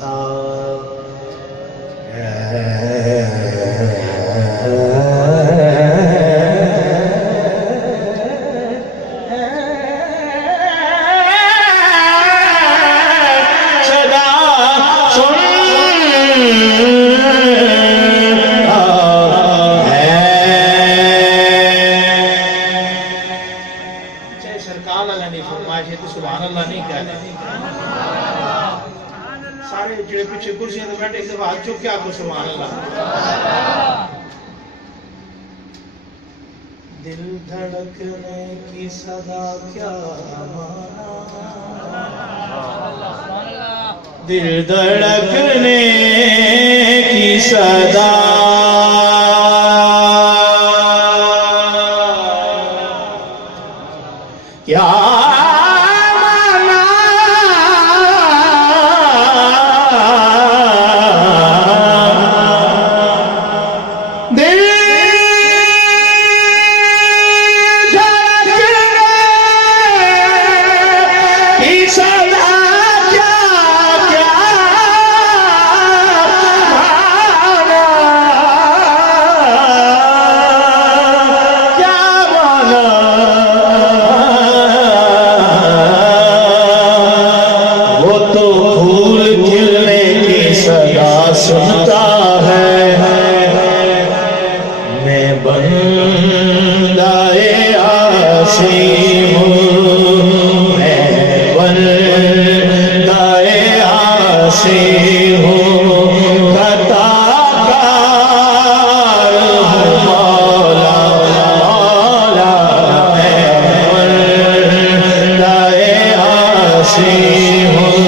सुनता पीछे कुर्सियां तो बैठे एक दफा हाथ चुप क्या को सुभान अल्लाह। दिल धड़कने की सदा क्या माना, दिल धड़कने की सदा क्या सुनता है। मैं बंदाए आसी हूँ, मैं बंदाए आसी हूँ, खताकार हूँ मौला मौला। मैं बंदाए आसी हूँ,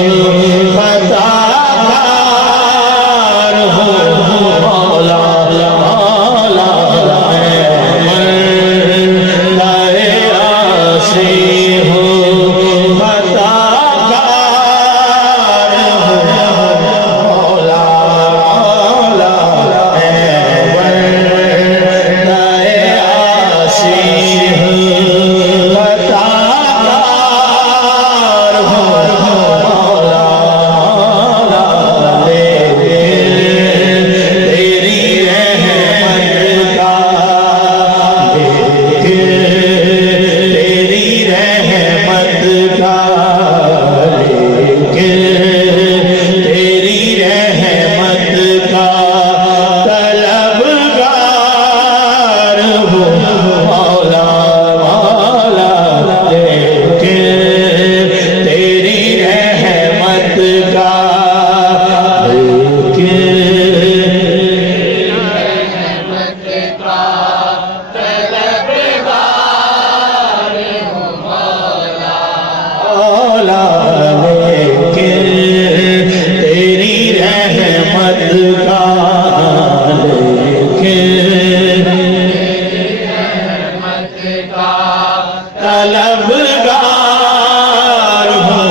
तलबगार हूँ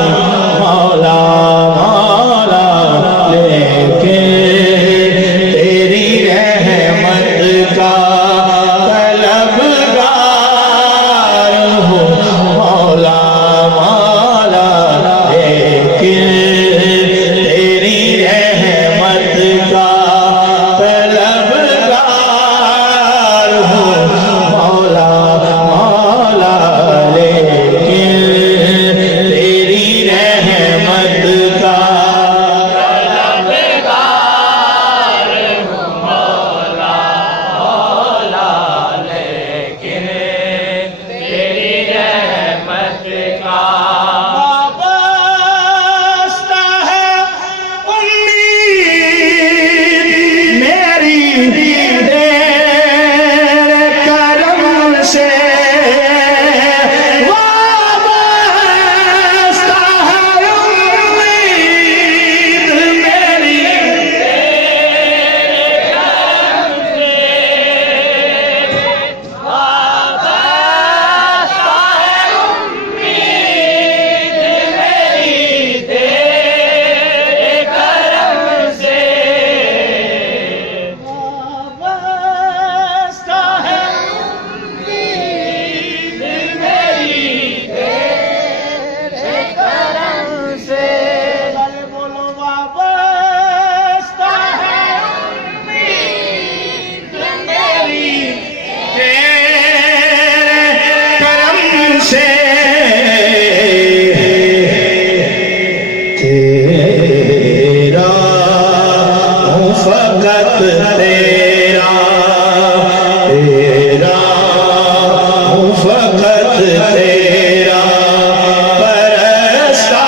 मौला मौला। तेरा हूँ फकत तेरा, तेरा हूँ फकत तेरा, परस्तार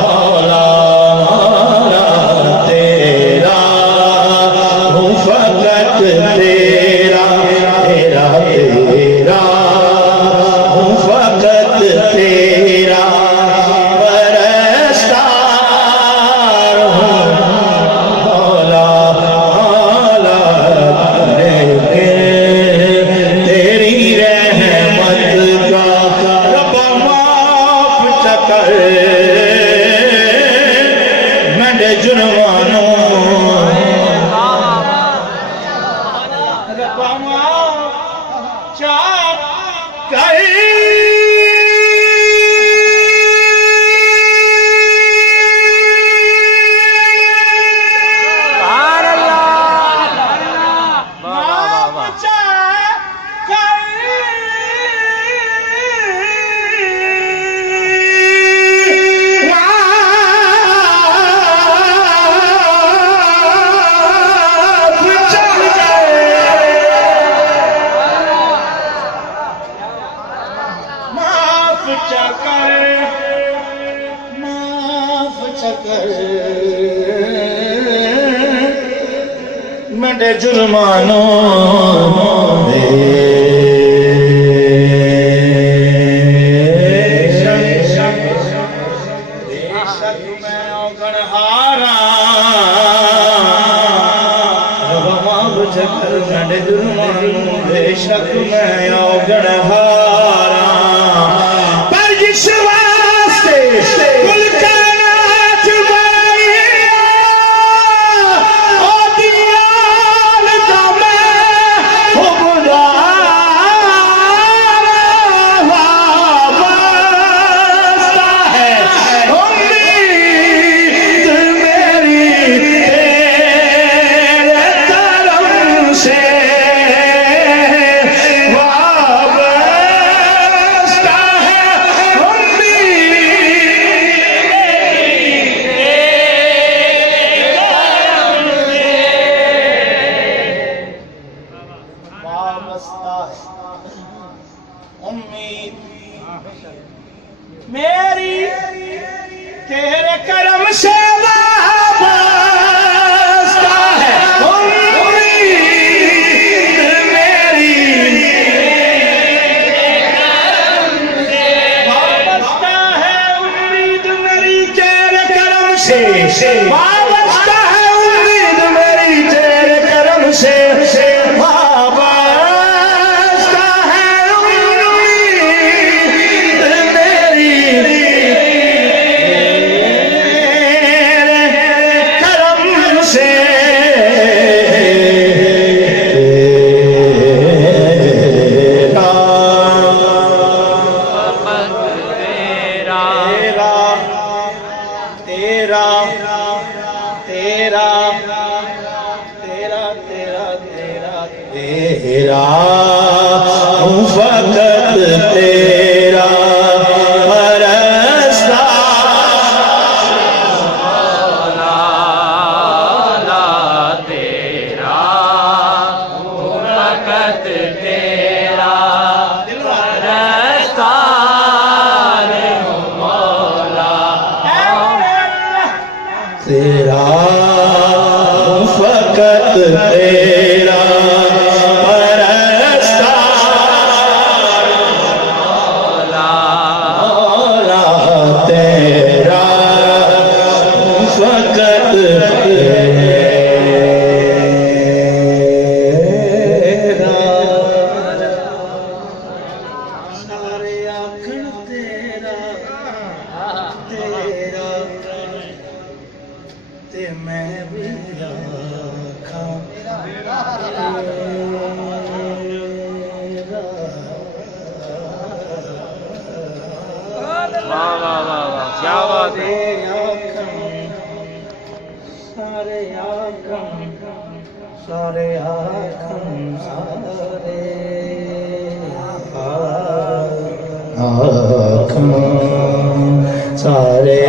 मौला तेरा हूँ फकत तेरा, तेरा तेरा हूँ फकत तेरा, परस्तार हूँ मौला मौला, तेरी रहमत का रब माफ कर मेरे जुर्मानों, रब माफ कर मेरे जुर्मानों, बेशक मैं औगणहारा, माफ कर मेरे जुर्मानों, बेशक मैं औगणहारा, पर जिस वास्ते कुल कायनात मेरी तेरे करम से वाबस्ता है उम्मीद मेरी, वाबस्ता है उम्मीद मेरी तेरे करम से, वाबस्ता है उम्मीद मेरी तेरे करम से, तेरा तेरा तेरा तेरा तेरा तेरा हूँ फकत तेरा, परस्तार तेरा हूँ फकत तेरा, परस्तार हूँ मौला तेरा फकत तेरा, परस्तार मौला मौला तेरा फकत तेरा, सारे आखण तेरा तेरा ते मैं भी आखां वाह वाह वाह वाह, क्या बात है। सारे आखं सारे आखं सारे आखं सारे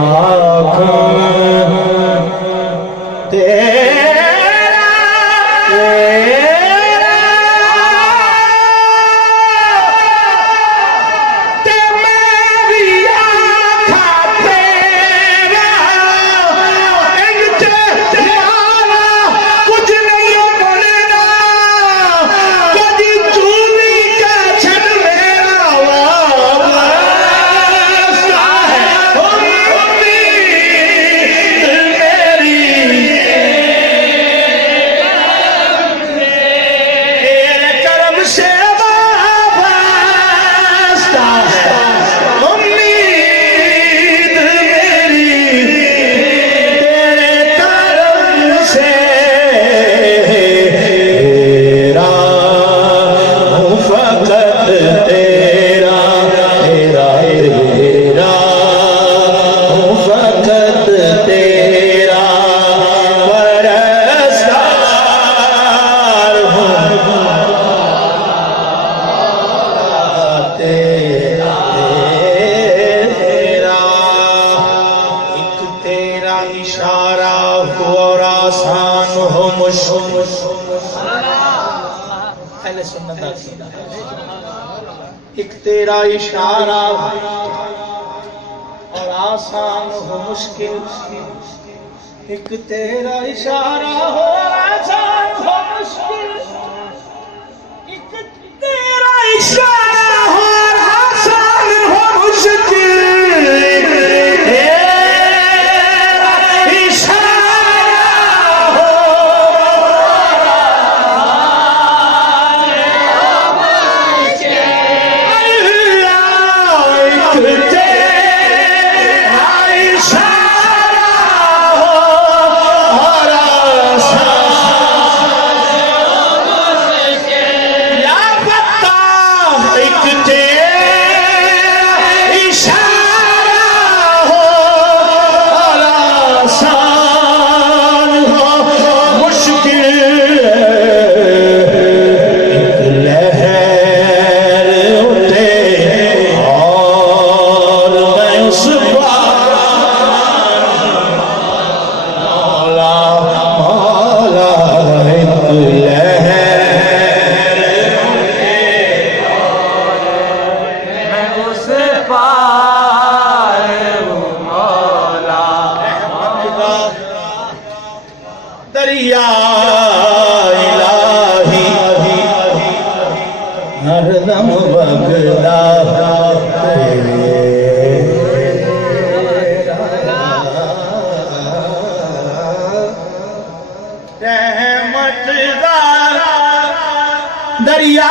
आँखों इशारा हो और आसान हो पहले सुनना एक तेरा इशारा और आसान हो मुश्किल, एक तेरा इशारा हो और आसान हो मुश्किल, एक तेरा इशारा हो और आसान हो मुश्किल, दरिया इलाही हरदम बगदा रहमत दा दरिया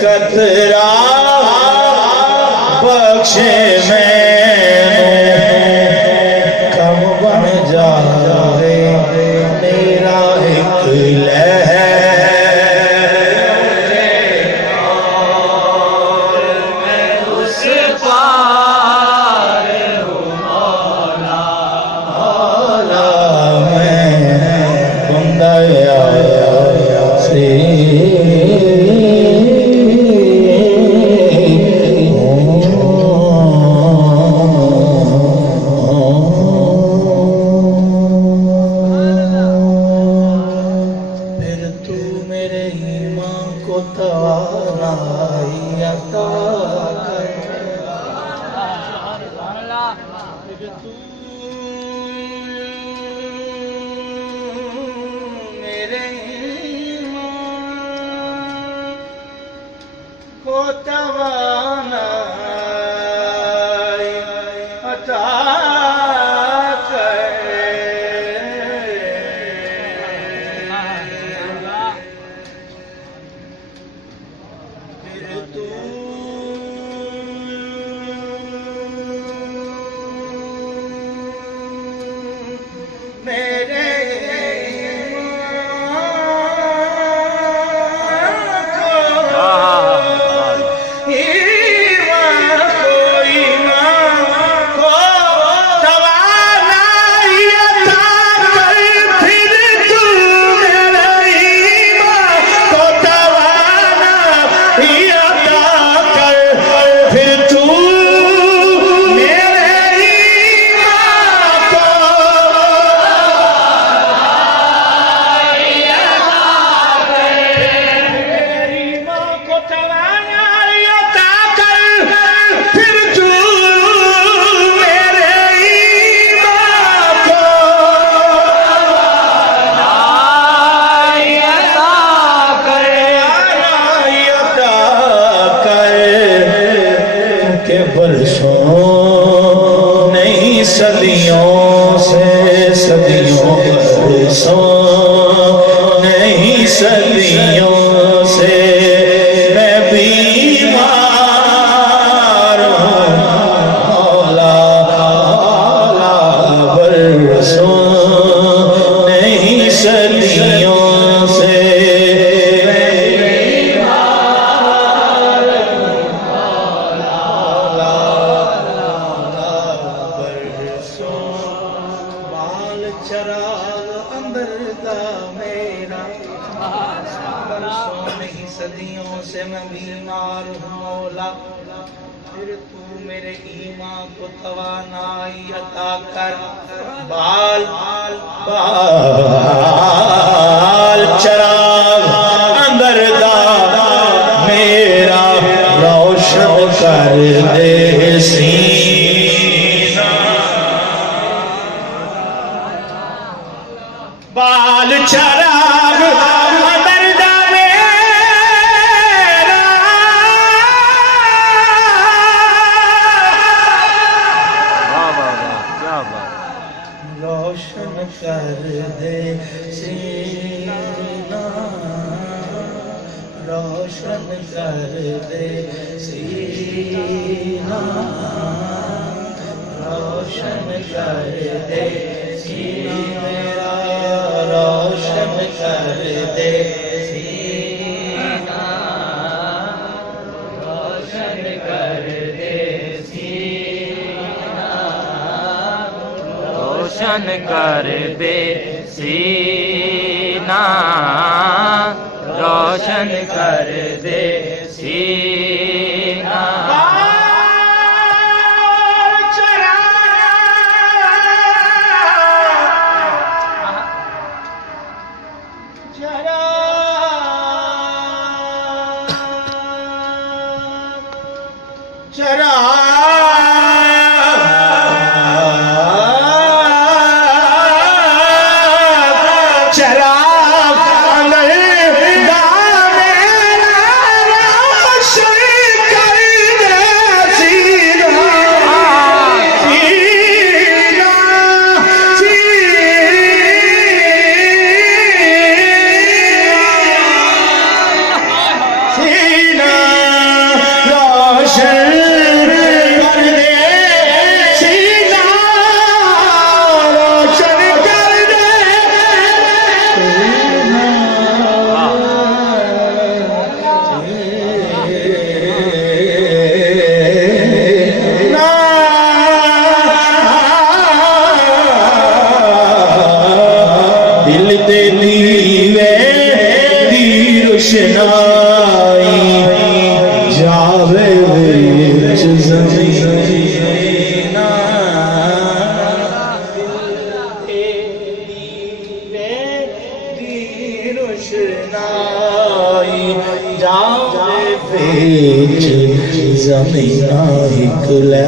कतरा बख्शे मैं कम बन जाए मेरा एक लहर मैं उस पार हूँ मौला मौला मैं बंदा से मेरे को तवानाई अता कर, फिर तू सदियों से सदियों बरसों नहीं सदियों से मैं बीमार हूँ मौला मौला बरसों नहीं सदियों से चराग अंदर दा मेरा बरसों नहीं सदियों से मैं बीमार हूँ मौला फिर तू मेरे ईमान को तवानाई अता कर बाल बाल चराग अंदर दा मेरा रोशन कर दे बाल चराग अंदर दा मेरा रोशन कर दे सीना रोशन कर दे सीना रोशन कर दे सीना रोशन कर दे सीना रोशन कर दे सीना रोशन कर दे सीना रोशन कर दे सीना जावे विच ज़मीना दी रोशनाई जावे विच ज़मीना एक ले